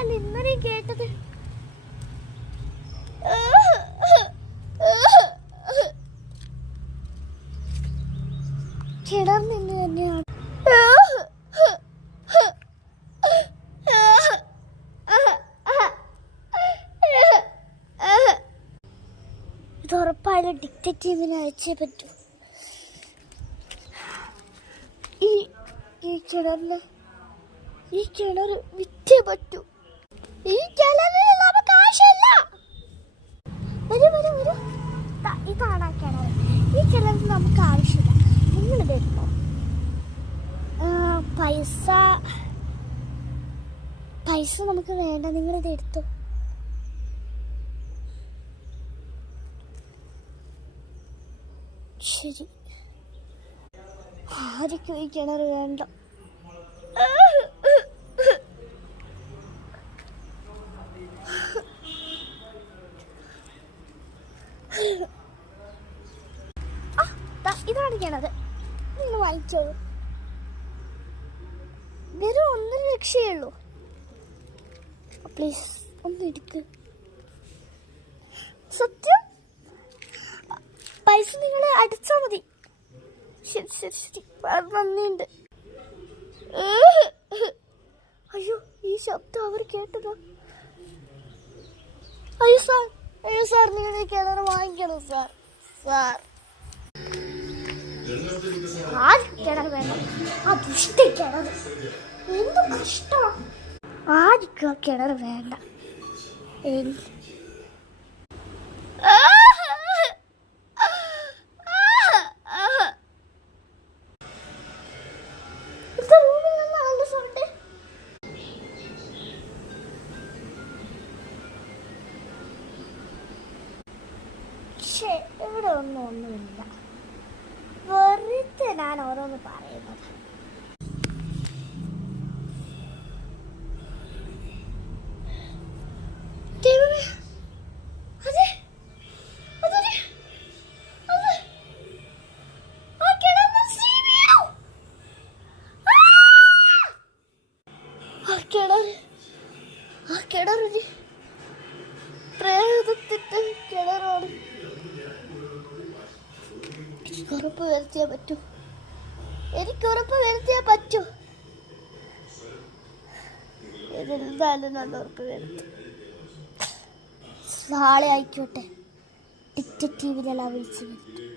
ശബ്ദമല്ല ഇന്നലെ കേട്ടത്. കിണർ നിന്ന് തന്നെയാണ്. ഇത് ഉറപ്പായാലും ഡിറ്റക്റ്റീവിനെ അയച്ചേ പറ്റൂ. ഈ കിണർ വിറ്റേ പറ്റൂ. ഈ കിണറിൽ നമുക്ക് ആവശ്യമില്ല. വരൂ. ഇതാണ് ആ കിണർ. ഈ കിണറിൽ നമുക്ക് ആവശ്യമില്ല. നിങ്ങളിത് എടുത്തോ. പൈസ നമുക്ക് വേണ്ട. നിങ്ങളിത് എടുത്തോ. ശരി. ആർക്കും ഈ കിണർ വേണ്ട. ഇതാണ് കിണർ. നിങ്ങൾ വാങ്ങിച്ചോളൂ. വെറും 1.5 ലക്ഷമേ പ്ലീസ് ഒന്ന് എടുക്ക്. സത്യം. പൈസ നിങ്ങൾ അടിച്ചാൽ മതി. ശരി. നന്ദിയുണ്ട്. അയ്യോ, ഈ ശബ്ദം അവർ കേട്ടതോ? അയ്യോ സാർ നിങ്ങൾ ഈ കിണർ വാങ്ങിക്കണം സാർ. ആ കിണർ വേണ്ട. ആ ദുഷ്ട കിണർ എന്ത് കഷ്ടമാണ്. ആർക്കും ആ കിണർ വേണ്ട. ഇവിടെ ഒന്നുമില്ല. വെറുതെ ഞാൻ ഓരോന്ന് പറയുന്നത്. കിണറിന് പ്രേതത്തിന്റെ കിണറാണ്. എനിക്ക് ഉറപ്പ് വരുത്തിയേ പറ്റൂ. ഇതെന്തായാലും നല്ല ഉറപ്പ് വരുത്തും. നാളെ ആയിക്കോട്ടെ. ഡിറ്റക്റ്റീവിനെല്ലാം വിളിച്ചു വരുത്തും.